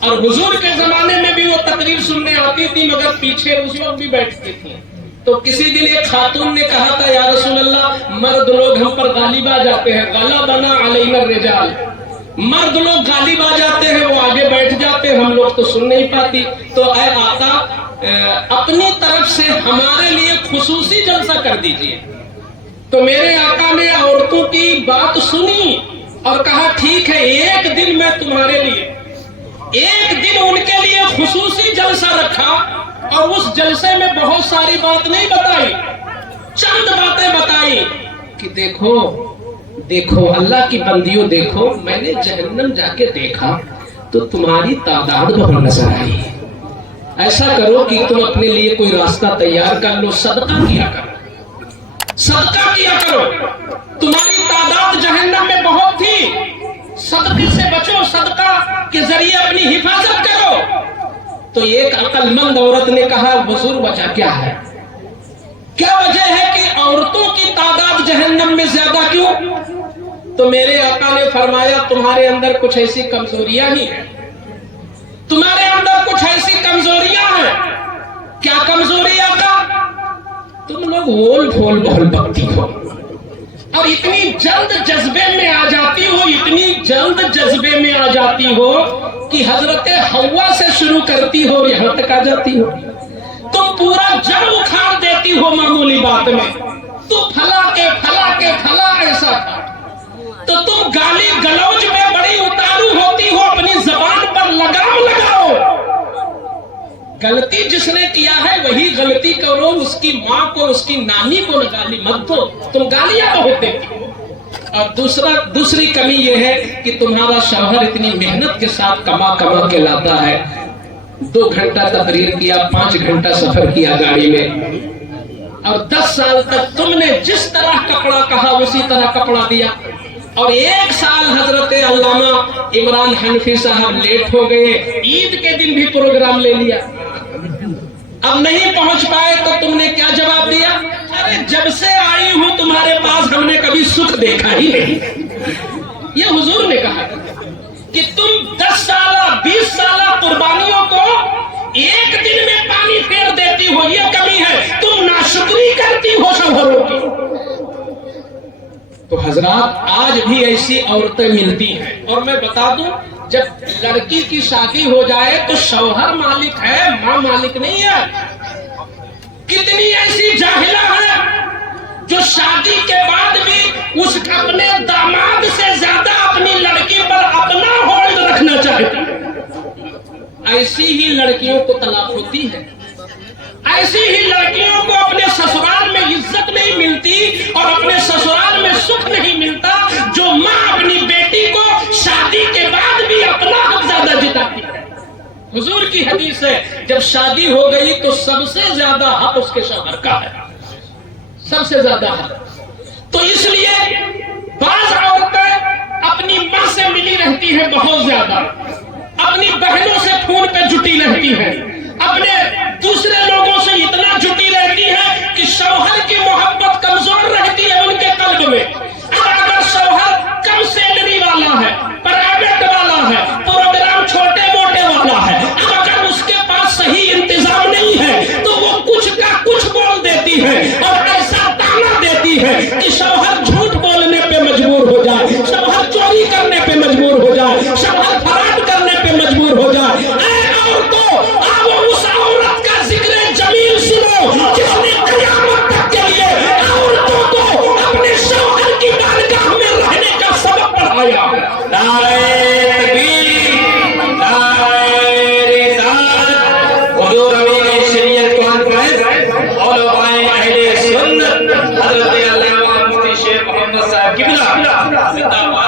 اور حضور کے زمانے میں بھی وہ تقریر سننے آتی تھی مگر پیچھے اس وقت بھی بیٹھتی تھی. تو کسی دن ایک خاتون نے کہا تھا یا رسول اللہ مرد لوگ ہم پر غالب آ جاتے ہیں, غلبنا علینا الرجال, مرد لوگ غالب آ جاتے ہیں, وہ آگے بیٹھ جاتے ہیں, ہم لوگ تو سن نہیں پاتی. تو اے آقا اپنی طرف سے ہمارے لیے خصوصی جلسہ کر دیجئے. تو میرے آقا نے عورتوں کی بات سنی اور کہا ٹھیک ہے, ایک دن میں تمہارے لیے, ایک دن ان کے لیے خصوصی جلسہ رکھا. اور اس جلسے میں بہت ساری بات نہیں بتائی, چند باتیں بتائی کہ دیکھو دیکھو اللہ کی بندیوں, دیکھو میں نے جہنم جا کے دیکھا تو تمہاری تعداد بہت نظر آئی. ایسا کرو کہ تم اپنے لیے کوئی راستہ تیار کر لو, صدقہ کیا کرو, صدقہ کیا کرو, تمہاری تعداد جہنم میں بہت تھی, صدقے سے بچو, صدقہ کے ذریعے اپنی حفاظت کرو. تو ایک عقل مند عورت نے کہا حضور وجہ کیا ہے, کیا وجہ ہے کہ عورتوں کی تعداد جہنم میں زیادہ کیوں؟ تو میرے آقا نے فرمایا تمہارے اندر کچھ ایسی کمزوریاں ہی ہیں, تمہارے اندر کچھ ایسی کمزوریاں ہیں. کیا کمزوری آقا؟ تم لوگ وول پھول بہت بکتی ہو اور اتنی جلد جذبے میں آ جاتی ہو, اتنی جلد جذبے میں آ جاتی ہو کہ حضرت حوا سے شروع کرتی ہو یہاں تک آ جاتی ہو. تم پورا جڑ اکھاڑ دیتی ہو معمولی بات میں, تو پھلا ایسا تھا. تو تم گالی گلوچ میں بڑی اتارو ہوتی ہو, اپنی زبان پر لگام لگاؤ. غلطی جس نے کیا ہے وہی غلطی کرو, اس کی ماں کو اس کی نانی کو گالی مت دو, تم گالیاں بہت دیتی ہو. اور دوسری کمی یہ ہے کہ تمہارا شوہر اتنی محنت کے ساتھ کما کے لاتا ہے, 2 گھنٹہ تقریر کیا, 5 گھنٹہ سفر کیا گاڑی میں, اور 10 سال تک تم نے جس طرح کپڑا کہا اسی طرح کپڑا دیا. اور 1 سال حضرت علامہ عمران حنفی صاحب لیٹ ہو گئے, عید کے دن بھی پروگرام لے لیا, اب نہیں پہنچ پائے تو تم نے کیا جواب دیا؟ ارے جب سے آئی ہوں تمہارے پاس ہم نے کبھی سکھ دیکھا ہی نہیں. یہ حضور نے کہا کہ تم 10 سالہ 20 سالہ قربانیوں کو ایک دن میں پانی پھیر دیتی ہو, یہ کمی ہے. تم ناشکری کرتی ہو شوہروں کی. تو حضرات آج بھی ایسی عورتیں ملتی ہیں. اور میں بتا دوں جب لڑکی کی شادی ہو جائے تو شوہر مالک ہے, ماں مالک نہیں ہے. کتنی ایسی جاہلہ ہے جو شادی کے بعد بھی اس اپنے داماد سے زیادہ اپنی لڑکی پر اپنا ہولڈ رکھنا چاہتی ہے. ایسی ہی لڑکیوں کو طلاق ہوتی ہے, ایسی ہی لڑکیوں کو اپنے سسرال میں عزت نہیں ملتی اور اپنے سسرال میں سکھ نہیں ملتا, جو ماں اپنی بیٹی کو شادی کے بعد بھی اپنا حق زیادہ جتاتی ہے. حضور کی حدیث ہے جب شادی ہو گئی تو سب سے زیادہ حق اس کے شوہر کا ہے, سب سے زیادہ حق. تو اس لیے بعض عورتیں اپنی ماں سے ملی رہتی ہیں بہت زیادہ, اپنی بہنوں سے فون پہ جٹی رہتی ہیں, اپنے دوسرے لوگوں سے اتنا جٹی رہتی ہے کہ شوہر کی محبت کمزور رہتی ہے ان کے قلب میں. اگر شوہر کم سیلری والا ہے, پرائیویٹ والا ہے, پروگرام چھوٹے موٹے والا ہے, اب اگر اس کے پاس صحیح انتظام نہیں ہے تو وہ کچھ کا کچھ بول دیتی ہے اور ایسا تانا دیتی ہے کہ شوہر جھوٹ بولنے پہ مجبور ہو جائے, شوہر چوری کرنے پہ مجبور ہو جائے, شوہر فراڈ کرنے پہ مجبور ہو جائے. اے عورتوں, آؤ اس عورت کا ذکر جمیل سنو جس نے قیامت تک کے لیے عورتوں کو اپنے شوہر کی بارگاہ میں رہنے کا سبب پڑھایا. نعرہ تکبیر, نعرہ رسالت, حضور امین شریعت کانفرنس,